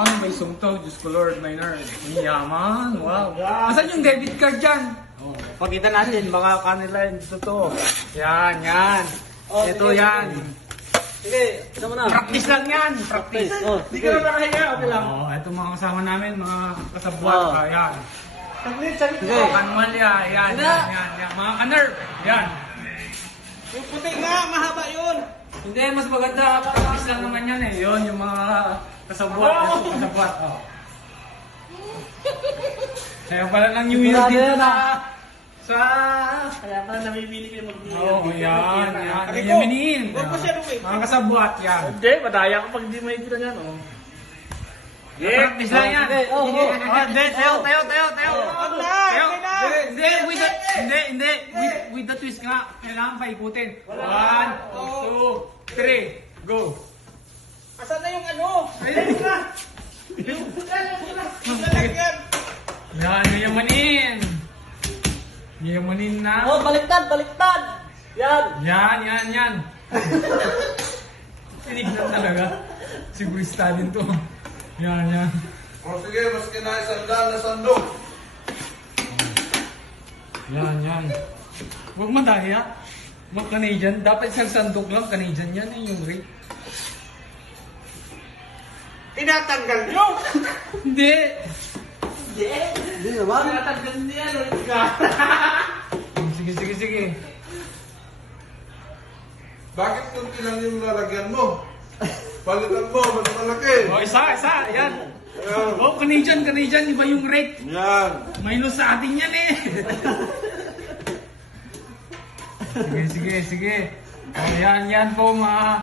Paano may sumtog? Diyos ko Lord, minor. Yaman, wow. Asan yung debit card dyan? Oh, pakita natin, baka kanila yung totoo. Yan, yan. Oh, Ito sige. yan. Sige, ito mo na. Practice lang yan, practice. Oh, Hindi sige. ka na makahiya, okay lang. Oo, ito mga kasama namin, mga kasabwat. Oh. Yan. Sige. Kanwalya, yan, yan, yan, yan. Mga kanerv, yan. Yung puti nga, mahaba yun. Hindi, mas maganda. Practice lang naman yan eh. Yun, yung mga kasabwat. Oh. Kasabwat, oh. Kaya pala ng New Year Sigurado dito yan, sa... Kaya pala namimili kayo mag-New Oo, yan, yan. Aray ko, Yaminin. huwag mo siya lumit. Mga kasabwat, yan. Hindi, madaya ko pag di makikita niyan, oh. Practice lang yan. Sige, oh, Sige. oh. Hindi, tayo. Wag na, Tayo. okay na. Hindi, hindi. With the twist nga. Kailangan pa ikutin. 1, 2, 3, go. Asan na yung ano? Ayun na. Lalagyan. Yan, yayamanin. Yayamanin na. Oh, baliktad, baliktad. Yan. Yan. Tinignan talaga. Sigurista din to. Yan. O sige, maski na isang daan na sandok. Yan. Huwag madaya. Mga Canadian. Dapat isang sandok lang. Canadian yan eh, yung rate. Tinatanggal nyo. Hindi. Hindi naman. Tinatanggal niya, Sige. Bakit kunti lang yung lalagyan mo? Palitan mo, mas malaki. O, isa. Yan. O, Canadian. Iba yung rate. Yan. Minus sa atin yan eh. Sige. O, yan po mga...